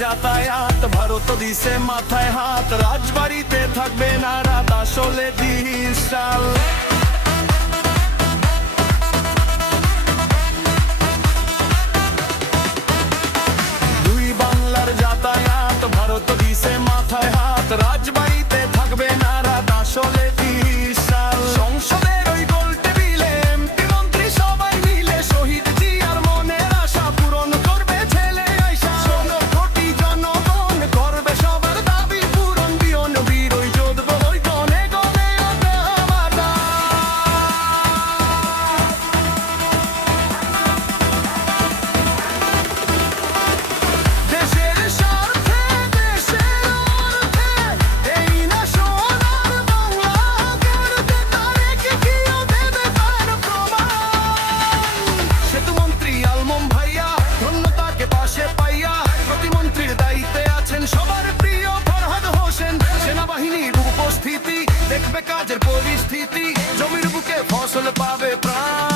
যাতায়াত, ভারত দিছে মাথায় হাত, রাজবাড়িতে থাকবে না রাত, আসলে ডিজিটাল। দুই বাংলার যাতায়াত, ভারত দিছে মাথায় হাত, রাজবাড়িতে থাকবে না রাত, আসলে ডিজিটাল। সংসদের ওই গোল টেবিলে এমপি মন্ত্রী সবাই মিলে শহীদ জিয়ার মনের আশা পূরণ করবে ছেলে আয়শা। ১৬ কোটি জনগণ করবে সবার দাবি পূরণ, বিয়ন বীর ওই যোদ্ধ ওই গনে গনে ওঠে আমার ডাক। দেশের স্বার্থে দেশের অর্থে এই না সোনার বাংলা গড়তে, তারেক জিয়া দেবে তার প্রমাণ। সেতুমন্ত্রী আলমম ভাইয়া ধন্য তাকে পাশে পাইয়া, প্রতিমন্ত্রীর দায়িত্বে আছেন সবার প্রিয় ফরহাদ হোসেন। সেনাবাহিনীর উপস্থিতি দেখবে কাজের পরিস্থিতি, জমির বুকে ফসল পাবে প্রাণ।